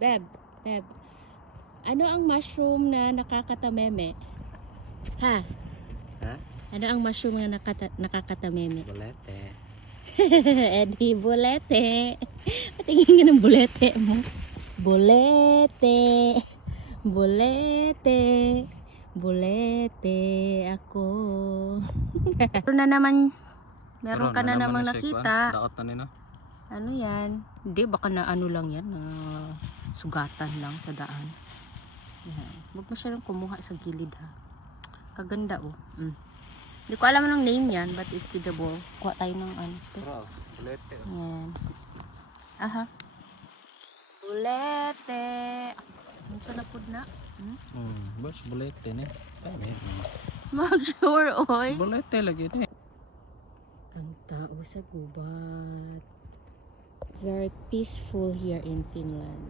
Beb, Beb. Ano ang mushroom na nakakatameme? Ha? Ha? Ano ang mushroom na nakakatameme? Bulete. Eddie, bulete. Patingin nga ng bulete mo. Bulete. Bulete. Bulete ako. Meron ka na namang nakita. Daot na nino. Ano yan? Hindi, baka na ano lang yan. Sugatan lang sa daan. Yan. Huwag mo siya lang kumuha sa gilid ha. Kaganda oh. Hindi ko alam anong name yan, but it's edible. Kuha tayo ng ano. Wow, bulete. Yan. Aha. Bulete. Ano siya na food na? Bos bulete ni. Mag-sure oy. Bulete lagi ni. Ang tao sa gubat. Very peaceful here in Finland.